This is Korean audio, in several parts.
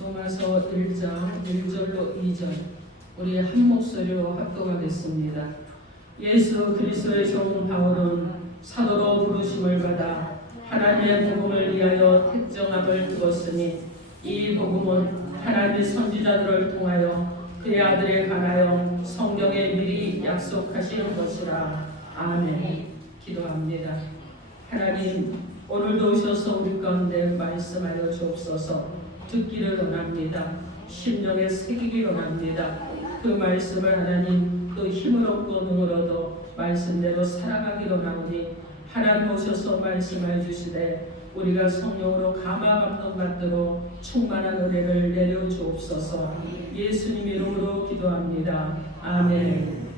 로마서 1장 1절로 2절 우리 한 목소리로 합독하겠습니다. 예수 그리스도의 종 바울은 사도로 부르심을 받아 하나님의 복음을 위하여 택정함을 두었으니 이 복음은 하나님의 선지자들을 통하여 그의 아들에 관하여 성경에 미리 약속하신 것이라. 아멘. 기도합니다. 하나님, 오늘도 오셔서 우리 가운데 말씀하여 주옵소서. 듣기를 원합니다. 심령에 새기기를 원합니다. 그 말씀을 하나님 또 힘을 얻고 능을 얻어 말씀대로 살아가기를 원하오니 하나님 오셔서 말씀해 주시되 우리가 성령으로 감화 감동받도록 충만한 은혜를 내려 주옵소서. 예수님 이름으로 기도합니다. 아멘.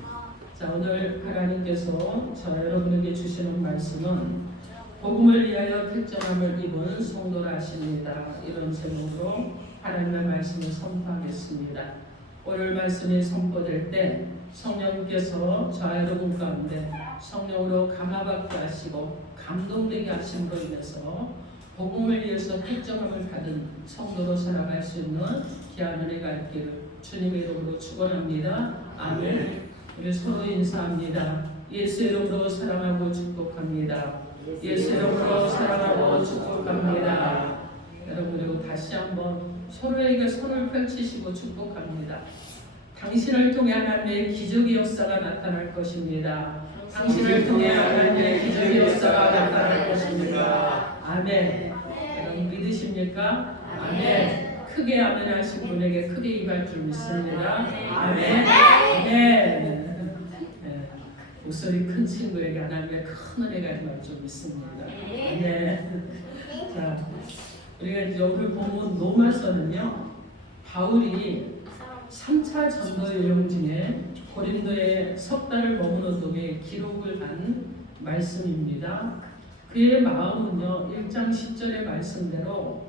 자, 오늘 하나님께서 여러분에게 주시는 말씀은 복음을 위하여 택정함을 입은 성도라 하십니다. 이런 제목으로 하나님의 말씀을 선포하겠습니다. 오늘 말씀이 선포될 때 성령님께서 저와 여러분 가운데 성령으로 감화받게 하시고 감동되게 하심으로 인해서 복음을 위해서 택정함을 받은 성도로 살아갈 수 있는 귀한 은혜가 있기를 주님의 이름으로 축원합니다. 아멘. 우리 서로 인사합니다. 예수 이름으로 사랑하고 축복합니다. 예수 이름으로 사랑하고 축복합니다. 여러분, 그리고 다시 한번 서로에게 손을 펼치시고 축복합니다. 당신을 통해 하나님의 기적의 역사가 나타날 것입니다. 당신을 통해 하나님의 기적의 역사가 나타날 것입니다. 아멘. 여러분 믿으십니까? 아멘. 크게 아멘 하신 분에게 크게 임할 줄 믿습니다. 아멘. 아멘. 목소리 큰 친구에게 하나님의 큰 은혜가 임할 줄 믿습니다. 아멘. 자, 우리가 이제 오늘 본문 로마서는요, 바울이 3차 전도 여행 중에 고린도에 석 달을 머무는 동에 기록을 한 말씀입니다. 그의 마음은요, 1장 10절의 말씀대로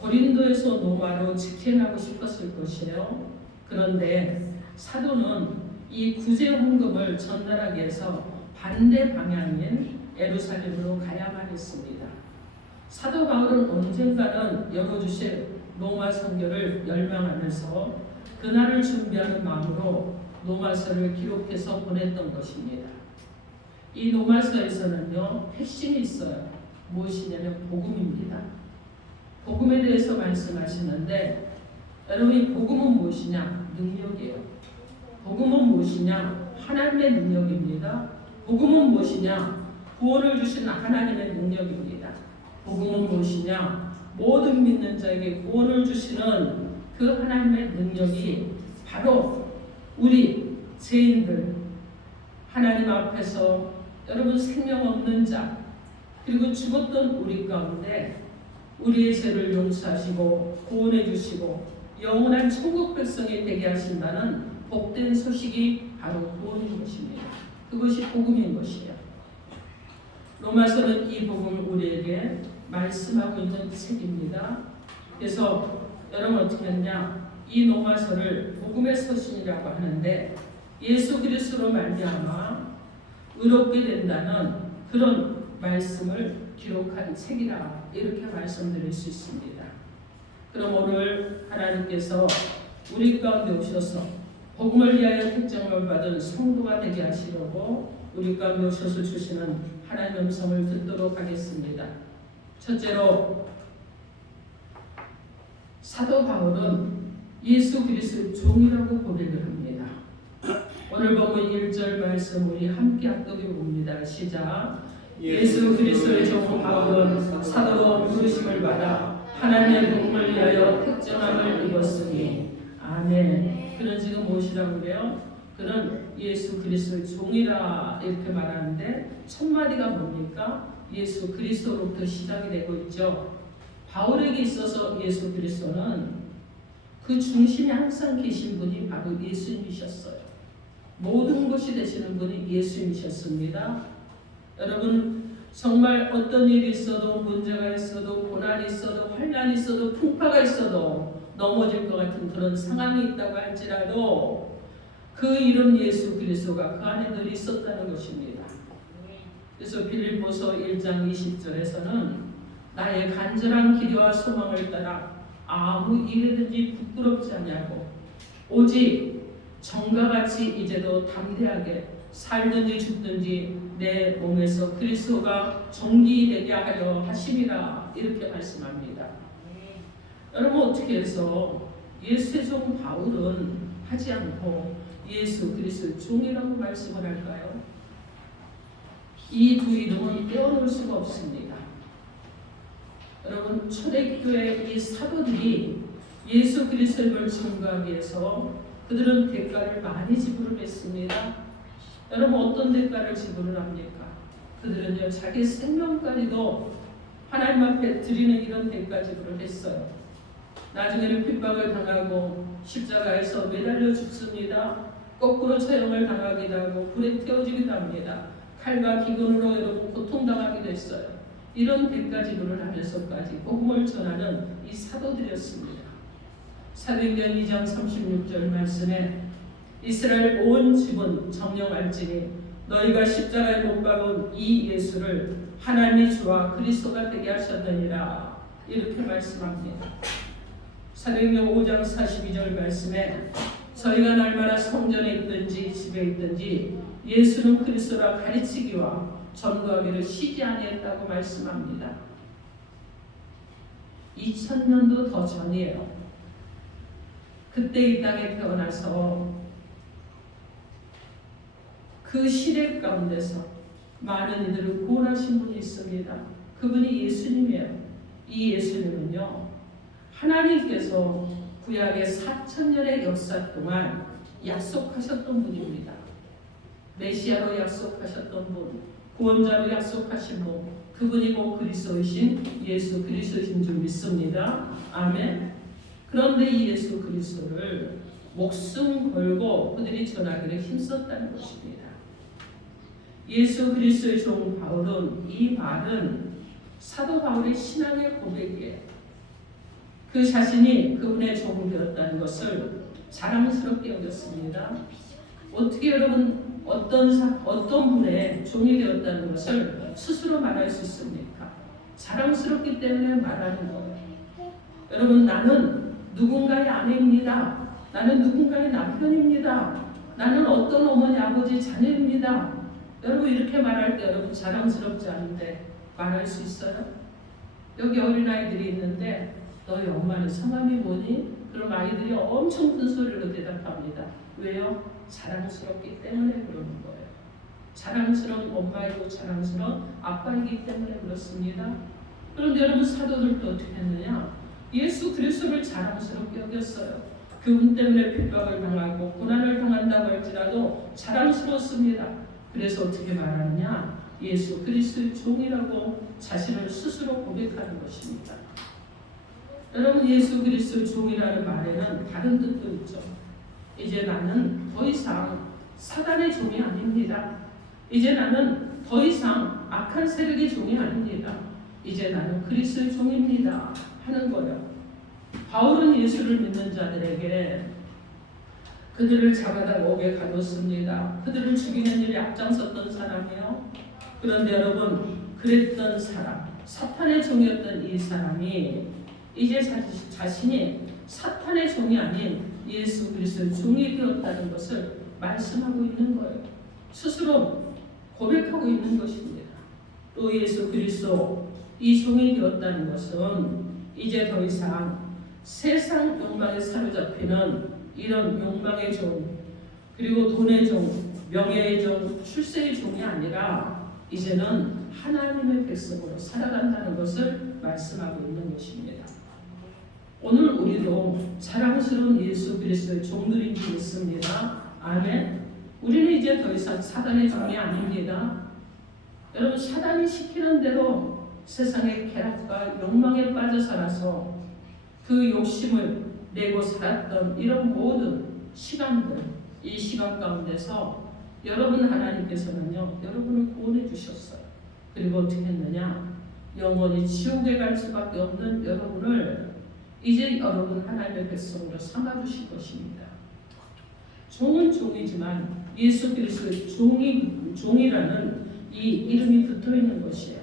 고린도에서 로마로 직행하고 싶었을 것이에요. 그런데 사도는 이 구제 헌금을 전달하기 위해서 반대 방향인 예루살렘으로 가야만 했습니다. 사도 바울은 언젠가는 열어주실 로마 선교를 열망하면서 그날을 준비하는 마음으로 로마서를 기록해서 보냈던 것입니다. 이 로마서에서는요, 핵심이 있어요. 무엇이냐면 복음입니다. 복음에 대해서 말씀하시는데, 여러분, 이 복음은 무엇이냐? 능력이에요. 복음은 무엇이냐? 하나님의 능력입니다. 복음은 무엇이냐? 구원을 주신 하나님의 능력입니다. 복음은 무엇이냐? 모든 믿는 자에게 구원을 주시는 그 하나님의 능력이 바로 우리 죄인들, 하나님 앞에서 여러분 생명 없는 자, 그리고 죽었던 우리 가운데 우리의 죄를 용서하시고 구원해 주시고 영원한 천국 백성이 되게 하신다는 복된 소식이 바로 구원인 것입니다. 그것이 복음인 것이에요. 로마서는 이 복음을 우리에게 말씀하고 있는 책입니다. 그래서 여러분 어떻게 하느냐? 이 로마서를 복음의 서신이라고 하는데 예수 그리스도로 말미암아 의롭게 된다는 그런 말씀을 기록한 책이라 이렇게 말씀드릴 수 있습니다. 그럼 오늘 하나님께서 우리 가운데 오셔서 복음을 위하여 택정을 받은 성도가 되게 하시려고 우리 가운데 오셔서 주시는 하나님의 음성을 듣도록 하겠습니다. 첫째로 사도 바울은 예수 그리스도의 종이라고 고백을 합니다. 오늘 본문 1절 말씀 우리 함께 합독해 봅니다. 시작. 예수 그리스도의 종 바울은 사도로 부르심을 받아 하나님의 복음을 위하여 택정함을 입었으니. 아멘. 그는 지금 무엇이라고 그래요? 그는 예수 그리스도의 종이라 이렇게 말하는데 첫 마디가 뭡니까? 예수 그리스도로부터 시작이 되고 있죠. 바울에게 있어서 예수 그리스도는 그 중심에 항상 계신 분이 바로 예수님이셨어요. 모든 것이 되시는 분이 예수님이셨습니다. 여러분, 정말 어떤 일이 있어도 문제가 있어도 고난이 있어도 환난이 있어도 풍파가 있어도 넘어질 것 같은 그런 상황이 있다고 할지라도 그 이름 예수 그리스도가 그 안에 늘 있었다는 것입니다. 그래서 빌립보서 1장 20절에서는 나의 간절한 기도와 소망을 따라 아무 일에든지 부끄럽지 않냐고 오직 정과 같이 이제도 담대하게 살든지 죽든지 내 몸에서 그리스도가 종기되게 하려 하심이라 이렇게 말씀합니다. 여러분 어떻게 해서 예수의 종 바울은 하지 않고 예수 그리스도의 종이라고 말씀을 할까요? 이 두 이름은 떼어놓을 수가 없습니다. 여러분 초대교회 이 사도들이 예수 그리스도를 증거하기 위해서 그들은 대가를 많이 지불을 했습니다. 여러분 어떤 대가를 지불을 합니까? 그들은요 자기 생명까지도 하나님 앞에 드리는 이런 대가 지불을 했어요. 나중에는 핍박을 당하고 십자가에서 매달려 죽습니다. 거꾸로 처형을 당하기도 하고 불에 태워지기도 합니다. 칼과 기근으로 여러분 고통당하기도 했어요. 이런 대가 지불을 하면서까지 복음을 전하는 이 사도들이었습니다. 사도행전 2장 36절 말씀에 이스라엘 온 집은 정령할지니 너희가 십자가에 못 박은 이 예수를 하나님의 주와 그리스도가 되게 하셨느니라 이렇게 말씀합니다. 사도행전 5장 42절 말씀에 저희가 날마다 성전에 있든지 집에 있든지 예수는 그리스도라 가르치기와 전도하기를 쉬지 아니했다고 말씀합니다. 2000년도 더 전이에요. 그때 이 땅에 태어나서 그 시대 가운데서 많은 이들을 구원하신 분이 있습니다. 그분이 예수님이에요. 이 예수님은요 하나님께서 구약의 4000년의 역사 동안 약속하셨던 분입니다. 메시아로 약속하셨던 분, 구원자로 약속하신 분, 그분이 곧 그리스도이신 예수 그리스도이신 줄 믿습니다. 아멘. 그런데 이 예수 그리스도를 목숨 걸고 그들이 전하기를 힘썼다는 것입니다. 예수 그리스도의 종 바울은 이 말은 사도 바울의 신앙의 고백이에요. 그 자신이 그분의 종이 되었다는 것을 자랑스럽게 여겼습니다. 어떻게 여러분 어떤 분의 종이 되었다는 것을 스스로 말할 수 있습니까? 자랑스럽기 때문에 말하는 거예요. 여러분 나는 누군가의 아내입니다. 나는 누군가의 남편입니다. 나는 어떤 어머니 아버지 자녀입니다. 여러분 이렇게 말할 때 여러분 자랑스럽지 않은데 말할 수 있어요? 여기 어린아이들이 있는데 너희 엄마는 성함이 뭐니? 그럼 아이들이 엄청 큰 소리로 대답합니다. 왜요? 자랑스럽기 때문에 그러는 거예요. 자랑스러운 엄마이고 자랑스러운 아빠이기 때문에 그렇습니다. 그런데 여러분 사도들도 어떻게 했느냐? 예수 그리스도를 자랑스럽게 여겼어요. 그분 때문에 핍박을 당하고 고난을 당한다고 할지라도 자랑스러웠습니다. 그래서 어떻게 말하느냐? 예수 그리스도의 종이라고 자신을 스스로 고백하는 것입니다. 여러분 예수 그리스도의 종이라는 말에는 다른 뜻도 있죠. 이제 나는 더 이상 사단의 종이 아닙니다. 이제 나는 더 이상 악한 세력의 종이 아닙니다. 이제 나는 그리스도의 종입니다 하는 거예요. 바울은 예수를 믿는 자들에게 그들을 잡아다 옥에 가뒀습니다. 그들을 죽이는 일에 앞장섰던 사람이요. 그런데 여러분 그랬던 사람, 사탄의 종이었던 이 사람이 이제 자신이 사탄의 종이 아닌 예수 그리스도의 종이 되었다는 것을 말씀하고 있는 거예요. 스스로 고백하고 있는 것입니다. 또 예수 그리스도 이 종이 되었다는 것은 이제 더 이상 세상 욕망에 사로잡히는 이런 욕망의 종, 그리고 돈의 종, 명예의 종, 출세의 종이 아니라 이제는 하나님의 백성으로 살아간다는 것을 말씀하고 있는 것입니다. 오늘 우리도 자랑스러운 예수 그리스도의 종들인 줄 믿습니다. 아멘. 우리는 이제 더 이상 사단의 종이 아닙니다. 여러분 사단이 시키는 대로 세상의 쾌락과 욕망에 빠져 살아서 그 욕심을 내고 살았던 이런 모든 시간들, 이 시간 가운데서 여러분 하나님께서는요 여러분을 구원해 주셨어요. 그리고 어떻게 했느냐? 영원히 지옥에 갈 수밖에 없는 여러분을 이제 여러분 하나님의 백성으로 삼아주실 것입니다. 종은 종이지만 예수 그리스도의 종이라는 이 이름이 붙어있는 것이에요.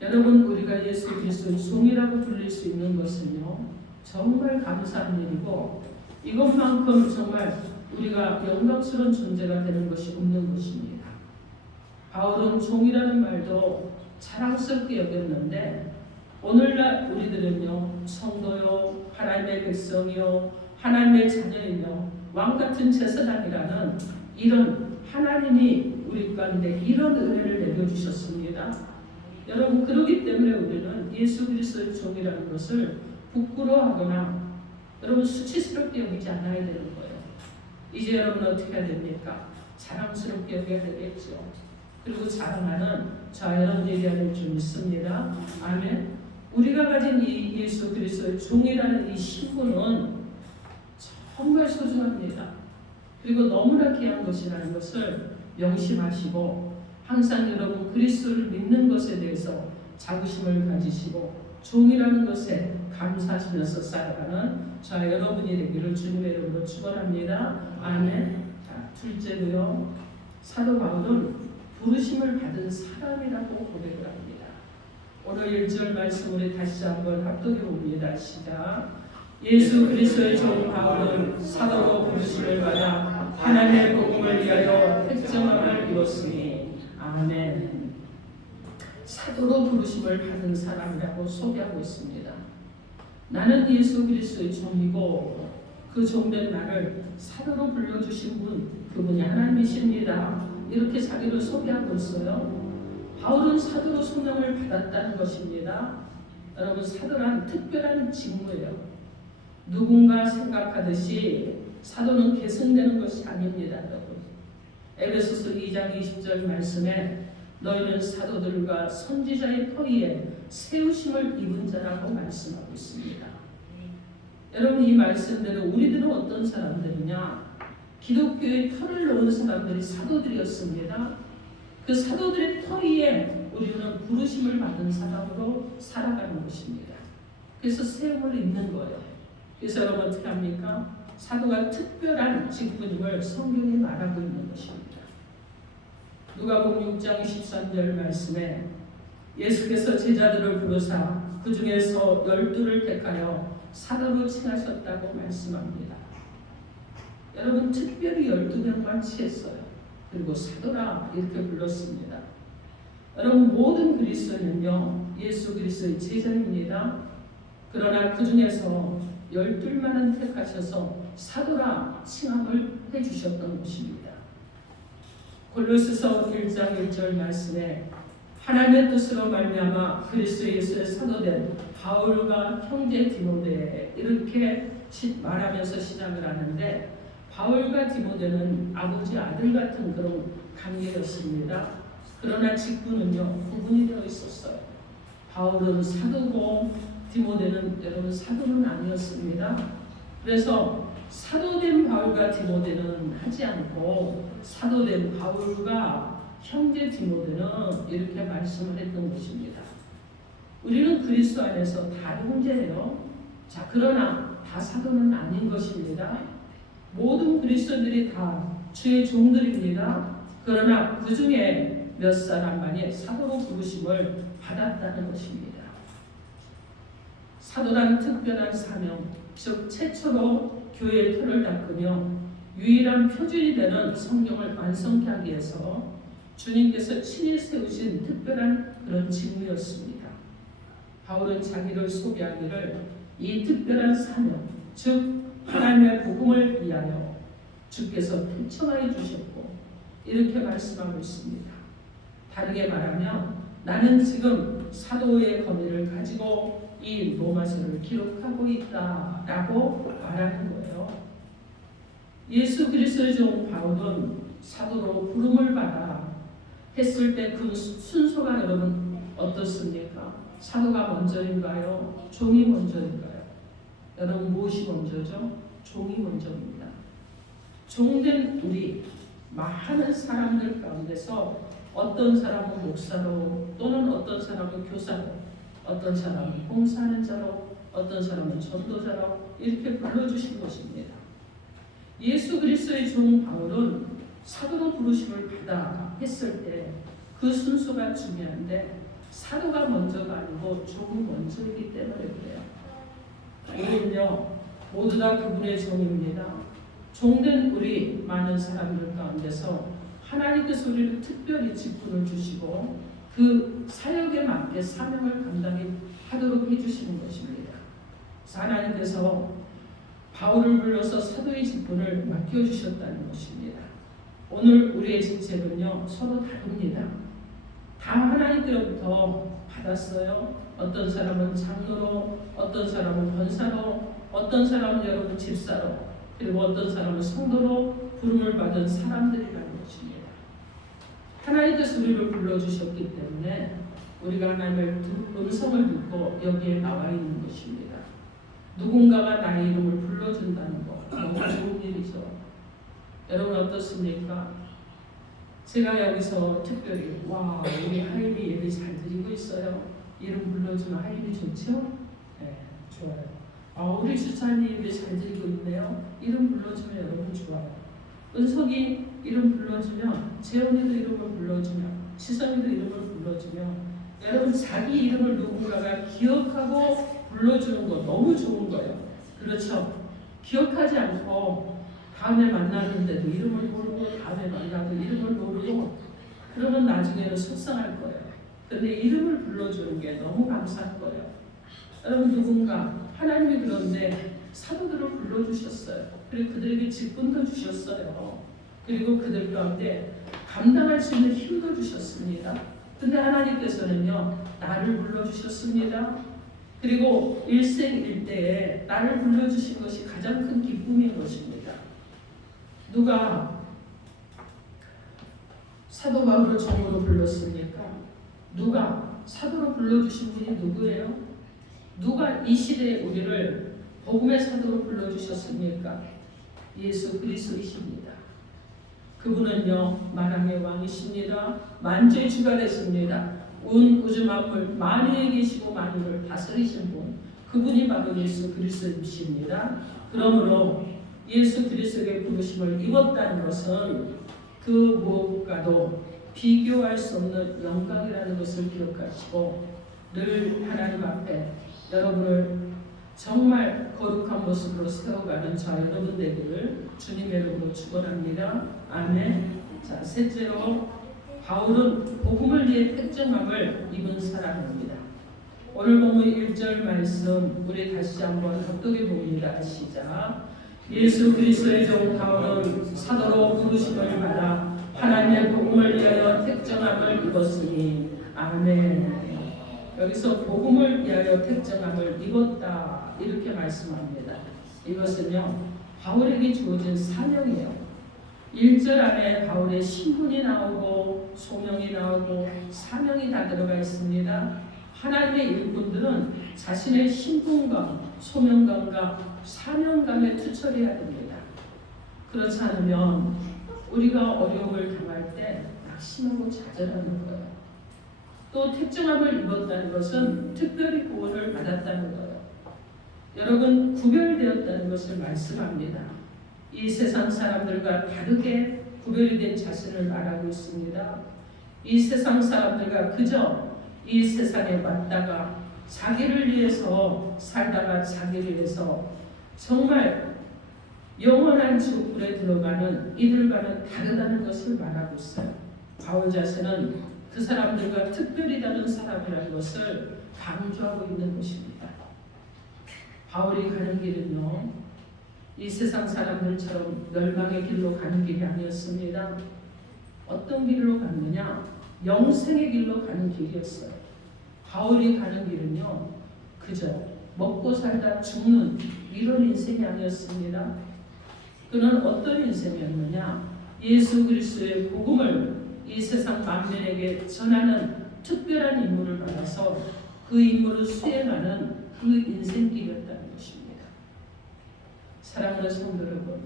여러분, 우리가 예수 그리스도의 종이라고 불릴 수 있는 것은요, 정말 감사한 일이고, 이것만큼 정말 우리가 영광스러운 존재가 되는 것이 없는 것입니다. 바울은 종이라는 말도 자랑스럽게 여겼는데, 오늘날 우리들은요, 성도요, 하나님의 백성이요, 하나님의 자녀이며 왕같은 제사장이라는 이런 하나님이 우리 가운데 이런 은혜를 내려주셨습니다. 여러분, 그렇기 때문에 우리는 예수 그리스도의 종이라는 것을 부끄러워하거나 여러분 수치스럽게 여기지 않아야 되는 거예요. 이제 여러분 어떻게 해야 됩니까? 자랑스럽게 여겨야 되겠죠. 그리고 자랑하는 저 여러분 얘기해야 될 줄 믿습니다. 아멘. 우리가 가진 이 예수 그리스도의 종이라는 이 신분은 정말 소중합니다. 그리고 너무나 귀한 것이라는 것을 명심하시고 항상 여러분 그리스도를 믿는 것에 대해서 자부심을 가지시고 종이라는 것에 감사하시면서 살아가는 저 여러분이 되기를 주님의 이름으로 축원합니다. 아멘. 자, 둘째로요. 사도 바울은 부르심을 받은 사람이라고 고백을 합니다. 오늘 1절 말씀 우리 다시 한번 합독해 봅니다. 시작. 예수 그리스도의 종 바울은 사도로 부르심을 받아 하나님의 복음을 위하여 택정함을 이뤘으니 아멘. 사도로 부르심을 받은 사람이라고 소개하고 있습니다. 나는 예수 그리스도의 종이고 그 종된 나를 사도로 불러주신 분, 그분이 하나님이십니다. 이렇게 자기를 소개하고 있어요. 바울은 사도로 소명을 받았다는 것입니다. 여러분, 사도란 특별한 직무예요. 누군가 생각하듯이 사도는 계승되는 것이 아닙니다. 여러분, 에베소서 2장 20절 말씀에 너희는 사도들과 선지자의 터위에 세우심을 입은 자라고 말씀하고 있습니다. 여러분, 이 말씀대로 우리들은 어떤 사람들이냐? 기독교의 터를 놓은 사람들이 사도들이었습니다. 그 사도들의 터위에 우리는 부르심을 받은 사람으로 살아가는 것입니다. 그래서 세움을 입는 거예요. 그래서 여러분 어떻게 합니까? 사도가 특별한 직분임을 성경이 말하고 있는 것입니다. 누가복음 6장 13절 말씀에 예수께서 제자들을 부르사 그 중에서 12를 택하여 사도로 칭하셨다고 말씀합니다. 여러분, 특별히 12명만 칭했어요. 그리고 사도라 이렇게 불렀습니다. 여러분, 모든 그리스도인은요 예수 그리스도의 제자입니다. 그러나 그 중에서 12만은 택하셔서 사도라 칭함을 해주셨던 것입니다. 골로새서 1장 1절 말씀에 하나님의 뜻으로 말미암아 그리스도 예수의 사도된 바울과 형제 디모데 이렇게 말하면서 시작을 하는데, 바울과 디모데는 아버지 아들 같은 그런 관계였습니다. 그러나 직분은요 구분이 되어 있었어요. 바울은 사도고 디모데는 여러분 사도는 아니었습니다. 그래서 사도된 바울과 디모데는 하지 않고 사도된 바울과 형제 디모데는 이렇게 말씀을 했던 것입니다. 우리는 그리스도 안에서 다 형제예요. 자, 그러나 다 사도는 아닌 것입니다. 모든 그리스도인들이 다 주의 종들입니다. 그러나 그 중에 몇 사람만이 사도로 부르심을 받았다는 것입니다. 사도란 특별한 사명, 즉 최초로 교회의 틀을 닦으며 유일한 표준이 되는 성경을 완성케 하기 위해서 주님께서 친히 세우신 특별한 그런 직무였습니다. 바울은 자기를 소개하기를 이 특별한 사명, 즉 하나님의 복음을 위하여 주께서 택정하여 주셨고 이렇게 말씀하고 있습니다. 다르게 말하면 나는 지금 사도의 권위를 가지고 이 로마서를 기록하고 있다라고 말하는 거예요. 예수 그리스도의 종 바울은 사도로 부름을 받아 했을 때 그 순서가 여러분 어떻습니까? 사도가 먼저인가요? 종이 먼저인가요? 여러분 무엇이 먼저죠? 종이 먼저입니다. 종된 우리 많은 사람들 가운데서 어떤 사람은 목사로, 또는 어떤 사람은 교사로, 어떤 사람은 봉사하는 자로, 어떤 사람은 전도자로 이렇게 불러주신 것입니다. 예수 그리스도의 종 바울은 사도로 부르심을 받아 했을 때 그 순서가 중요한데, 사도가 먼저가 아니고 종이 먼저이기 때문에 그래요. 우리는요 모두 다 그분의 종입니다. 종된 우리 많은 사람들 가운데서 하나님께서 우리를 특별히 직분을 주시고 그 사역에 맞게 사명을 감당하도록 해주시는 것입니다. 하나님께서 바울을 불러서 사도의 직분을 맡겨주셨다는 것입니다. 오늘 우리의 직책은요 서로 다릅니다. 다 하나님께로부터 받았어요. 어떤 사람은 장로로, 어떤 사람은 권사로, 어떤 사람은 여러분 집사로, 그리고 어떤 사람은 성도로 부름을 받은 사람들이라는 것입니다. 하나님께서 우리를 불러주셨기 때문에 우리가 하나님의 음성을 듣고 여기에 나와 있는 것입니다. 누군가가 나의 이름을 불러준다는 거 너무 좋은 일이죠. 여러분 어떻습니까? 제가 여기서 특별히 와 우리 하임이 예배 잘 드리고 있어요. 이름 불러주면 하임이 좋죠? 네, 좋아요. 우리 주차님 예배 잘 드리고 있네요. 이름 불러주면 여러분 좋아요. 은석이 이름 불러주면, 재원이도 이름을 불러주면, 시선이도 이름을 불러주면 여러분 자기 이름을 누군가가 기억하고 불러주는 거 너무 좋은 거예요. 그렇죠? 기억하지 않고 다음에 만나는데도 이름을 모르고 다음에 만나도 이름을 모르고 그러면 나중에는 속상할 거예요. 그런데 이름을 불러주는 게 너무 감사할 거예요. 여러분 누군가 하나님이 그런데 사도들을 불러주셨어요. 그리고 그들에게 직분도 주셨어요. 그리고 그들 가운데 감당할 수 있는 힘도 주셨습니다. 근데 하나님께서는요 나를 불러주셨습니다. 그리고 일생일대에 나를 불러주신 것이 가장 큰 기쁨인 것입니다. 누가 사도 바울을 종으로 불렀습니까? 누가 사도로 불러주신 분이 누구예요? 누가 이 시대에 우리를 복음의 사도로 불러주셨습니까? 예수 그리스도이십니다. 그분은요 만왕의 왕이십니다. 만주의 주가 되십니다. 온 우주 만물 만유에 계시고 만유를 다스리신 분, 그분이 바로 예수 그리스도이십니다. 그러므로 예수 그리스도의 부르심을 입었다는 것은 그 무엇과도 비교할 수 없는 영광이라는 것을 기억하시고 늘 하나님 앞에 여러분을 정말 거룩한 모습으로 세워가는 저 여러분 되기를 주님의 이름으로 축원합니다. 아멘. 자, 셋째로 바울은 복음을 위해 택정함을 입은 사람입니다. 오늘 본문 1절 말씀 우리 다시 한번 합독해 봅니다. 시작. 예수 그리스도의 종 바울은 사도로 부르심을 받아 하나님의 복음을 위하여 택정함을 입었으니 아멘. 여기서 복음을 위하여 택정함을 입었다 이렇게 말씀합니다. 이것은요 바울에게 주어진 사명이에요. 1절 안에 바울의 신분이 나오고 소명이 나오고 사명이 다 들어가 있습니다. 하나님의 일꾼들은 자신의 신분과 소명감과 사명감에 투철해야 됩니다. 그렇지 않으면 우리가 어려움을 당할 때 낙심하고 좌절하는 거예요. 또 택정함을 입었다는 것은 특별히 구원을 받았다는 거예요. 여러분 구별되었다는 것을 말씀합니다. 이 세상 사람들과 다르게 구별이 된 자신을 말하고 있습니다. 이 세상 사람들과 그저 이 세상에 왔다가 자기를 위해서 살다가 자기를 위해서 정말 영원한 지옥불에 들어가는 이들과는 다르다는 것을 말하고 있어요. 바울 자신은 그 사람들과 특별히 다른 사람이라는 것을 강조하고 있는 것입니다. 바울이 가는 길은요 이 세상 사람들처럼 멸망의 길로 가는 길이 아니었습니다. 어떤 길로 갔느냐? 영생의 길로 가는 길이었어요. 바울이 가는 길은요 그저 먹고 살다 죽는 이런 인생이 아니었습니다. 그는 어떤 인생이었느냐? 예수 그리스도의 복음을 이 세상 만민에게 전하는 특별한 임무를 받아서 그 임무를 수행하는 그 인생길이었다는 것입니다. 사랑하는 성도 여러분,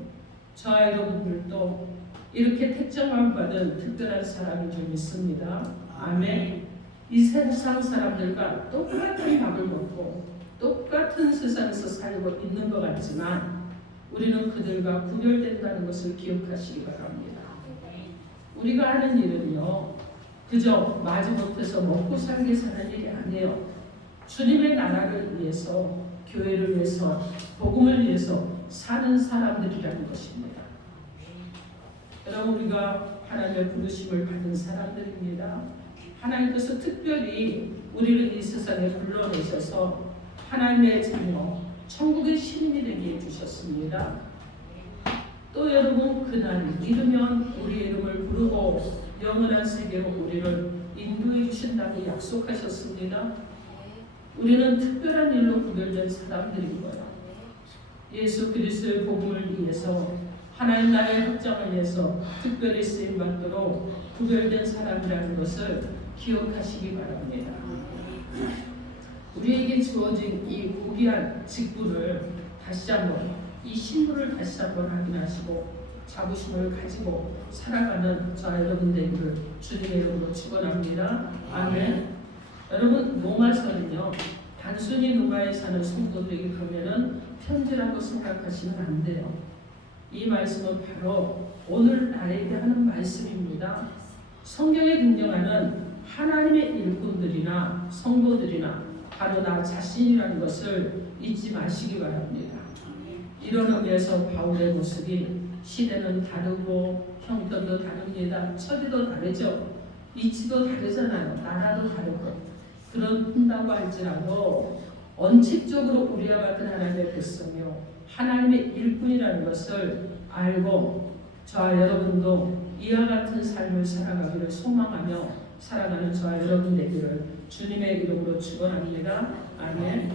저와 여러분들도 이렇게 택정함 받은 특별한 사람이 좀 있습니다. 아멘. 이 세상 사람들과 똑같은 밥을 먹고 똑같은 세상에서 살고 있는 것 같지만 우리는 그들과 구별된다는 것을 기억하시기 바랍니다. 우리가 하는 일은요 그저 마지못해서 먹고 살게 사는 일이 아니에요. 주님의 나라를 위해서, 교회를 위해서, 복음을 위해서 사는 사람들이라는 것입니다. 여러분, 우리가 하나님의 부르심을 받은 사람들입니다. 하나님께서 특별히 우리를 이 세상에 불러내셔서 하나님의 자녀, 천국의 시민이 되게 해주셨습니다. 또 여러분, 그날 이르면 우리의 이름을 부르고 영원한 세계로 우리를 인도해 주신다고 약속하셨습니다. 우리는 특별한 일로 구별된 사람들인 거예요. 예수 그리스도의 복음을 위해서, 하나님 나라의 확장을 위해서 특별히 쓰임받도록 구별된 사람이라는 것을 기억하시기 바랍니다. 우리에게 주어진 이 고귀한 직분을 다시 한번, 이 신분을 다시 한번 확인하시고 자부심을 가지고 살아가는 저와 여러분 되기를 주님의 이름으로 축원합니다. 아멘. 여러분, 노마서는요, 단순히 노마에 사는 성도들에게 그러면은 편지라고 생각하시면 안 돼요. 이 말씀은 바로 오늘 나에게 하는 말씀입니다. 성경에 등장하는 하나님의 일꾼들이나 성도들이나 바로 나 자신이라는 것을 잊지 마시기 바랍니다. 이런 의미에서 바울의 모습이 시대는 다르고 형편도 다릅니다. 처지도 다르죠. 이치도 다르잖아요. 나라도 다르고. 그런다고 할지라도 원칙적으로 우리와 같은 하나님의 백성이요, 하나님의 일꾼이라는 것을 알고 저와 여러분도 이와 같은 삶을 살아가기를 소망하며 살아가는 저와 여러분 되기를 주님의 이름으로 축원합니다. 아멘.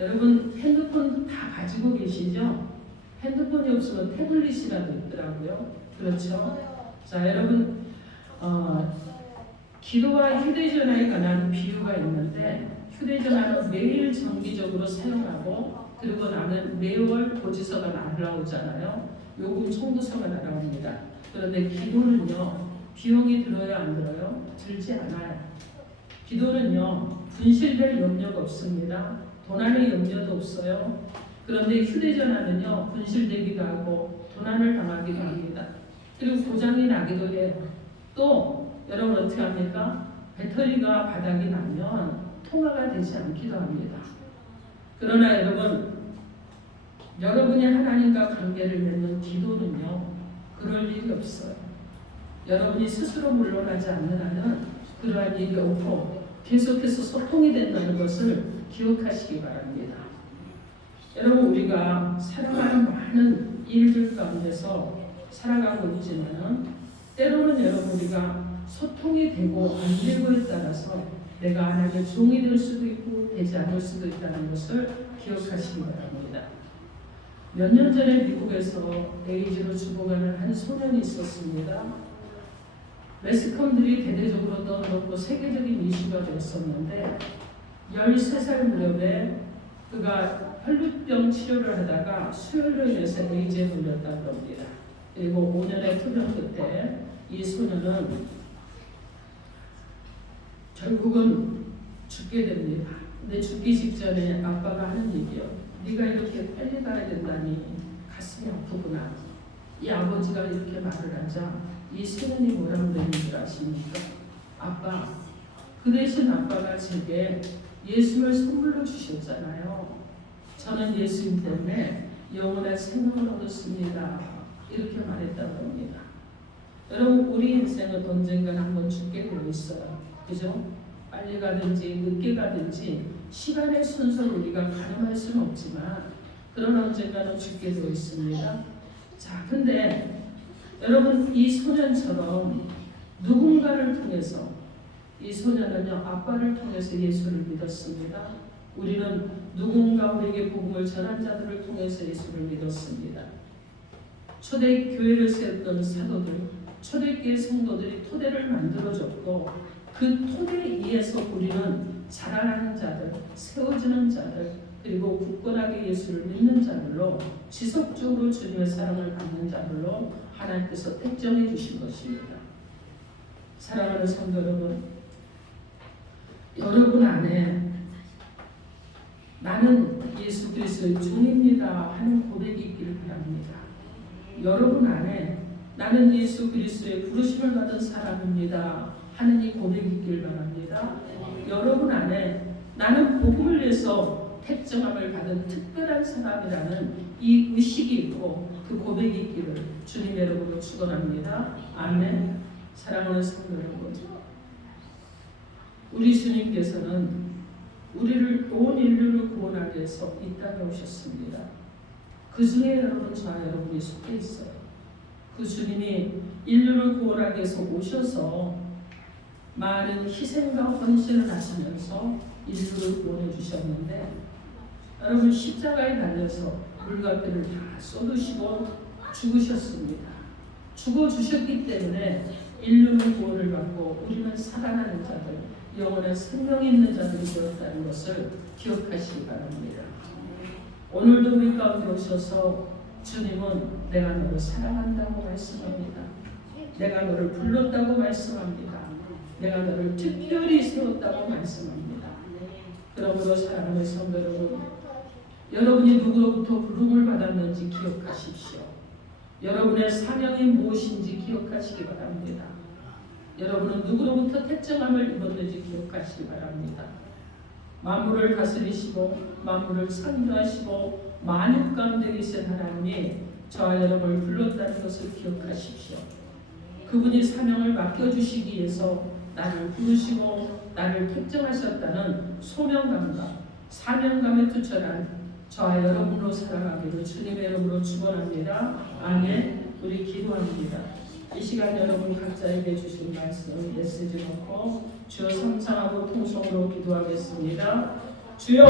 여러분, 핸드폰 다 가지고 계시죠? 핸드폰이 없으면 태블릿이라도 있더라고요. 그렇죠? 자, 여러분, 기도와 휴대전화에 관한 비유가 있는데, 휴대전화는 매일 정기적으로 사용하고 그리고 나면 매월 고지서가 날아오잖아요. 요금 청구서가 날아옵니다. 그런데 기도는요, 비용이 들어요, 안 들어요? 들지 않아요. 기도는요, 분실될 염려가 없습니다. 도난의 염려도 없어요. 그런데 휴대전화는요, 분실되기도 하고 도난을 당하기도 합니다. 그리고 고장이 나기도 해요. 또 여러분 어떻게 합니까? 배터리가 바닥이 나면 통화가 되지 않기도 합니다. 그러나 여러분이 하나님과 관계를 맺는 기도는요, 그럴 일이 없어요. 여러분이 스스로 물러나지 않는 한은 그러한 일이 없고 계속해서 소통이 된다는 것을 기억하시기 바랍니다. 여러분, 우리가 살아가는 많은 일들 가운데서 살아가고 있지만은 때로는 여러분, 우리가 소통이 되고 안 되고에 따라서 내가 하나님의 종이 될 수도 있고 되지 않을 수도 있다는 것을 기억하시기 바랍니다. 몇 년 전에 미국에서 에이즈로 죽어가는 한 소년이 있었습니다. 매스컴들이 대대적으로 떠들었고 세계적인 이슈가 됐었는데 13살 무렵에 그가 혈루병 치료를 하다가 수혈로 인해서 에이즈에 걸렸다고 합니다. 그리고 5년의 투병 끝에 이 소년은 결국은 죽게 됩니다. 근데 죽기 직전에 아빠가 하는 얘기요. 네가 이렇게 빨리 가야 된다니 가슴이 아프구나. 이 아버지가 이렇게 말을 하자 이 소년이 뭐라고 되는 줄 아십니까? 아빠, 그 대신 아빠가 제게 예수를 선물로 주셨잖아요. 저는 예수님 때문에 영원한 생명을 얻었습니다. 이렇게 말했다고 합니다. 여러분, 우리 인생은 언젠가 한번 죽게 되어 있어요. 그죠? 빨리 가든지 늦게 가든지 시간의 순서를 우리가 가늠할 수는 없지만 그러나 언젠가는 죽게 되어 있습니다. 자, 근데 여러분, 이 소년처럼 누군가를 통해서, 이 소년은요, 아빠를 통해서 예수를 믿었습니다. 우리는 누군가 우리에게 복음을 전한 자들을 통해서 예수를 믿었습니다. 초대교회를 세웠던 사도들, 초대교회 성도들이 토대를 만들어줬고 그 토대에 의해서 우리는 자라나는 자들, 세워지는 자들, 그리고 굳건하게 예수를 믿는 자들로 지속적으로 주님의 사랑을 받는 자들로 하나님께서 택정해 주신 것입니다. 사랑하는 성도 여러분, 여러분 안에 나는 예수 그리스도의 종입니다 하는 고백이 있기를 바랍니다. 여러분 안에 나는 예수 그리스도의 부르심을 받은 사람입니다 하는 이 고백이 있길 바랍니다. 여러분 안에 나는 복음을 위해서 택정함을 받은 특별한 사람이라는 이 의식이 있고 그 고백이 있기를 주님 여러분으로 축원합니다. 아멘. 사랑하는 성도 여러분, 우리 주님께서는 우리를 온 인류를 구원하기 위해서 이 땅에 오셨습니다. 그 중에 여러분, 저와 여러분이 속해 있어요. 그 주님이 인류를 구원하기 위해서 오셔서 많은 희생과 헌신을 하시면서 인류를 구원해 주셨는데, 여러분 십자가에 달려서 물과 피를 다 쏟으시고 죽으셨습니다. 죽어 주셨기 때문에 인류는 구원을 받고 우리는 살아나는 자들, 영원한 생명이 있는 자들이 되었다는 것을 기억하시기 바랍니다. 오늘도 우리 가운데 오셔서 주님은 내가 너를 사랑한다고 말씀합니다. 내가 너를 불렀다고 말씀합니다. 내가 너를 특별히 세웠다고 말씀합니다. 그러므로 사랑하는 성도 여러분, 여러분이 누구로부터 부름을 받았는지 기억하십시오. 여러분의 사명이 무엇인지 기억하시기 바랍니다. 여러분은 누구로부터 택정함을 입었는지 기억하시기 바랍니다. 만물을 다스리시고 만물을 창조하시고 만육 가운데 계신 하나님이 저와 여러분을 불렀다는 것을 기억하십시오. 그분이 사명을 맡겨주시기 위해서 나를 부르시고 나를 택정하셨다는 소명감과 사명감에 투철한 저와 여러분으로 살아가기를 주님의 이름으로 축원합니다. 아멘. 우리 기도합니다. 이 시간 여러분 각자에게 주신 말씀 메시지 놓고 주여 성창하고 통성으로 기도하겠습니다. 주여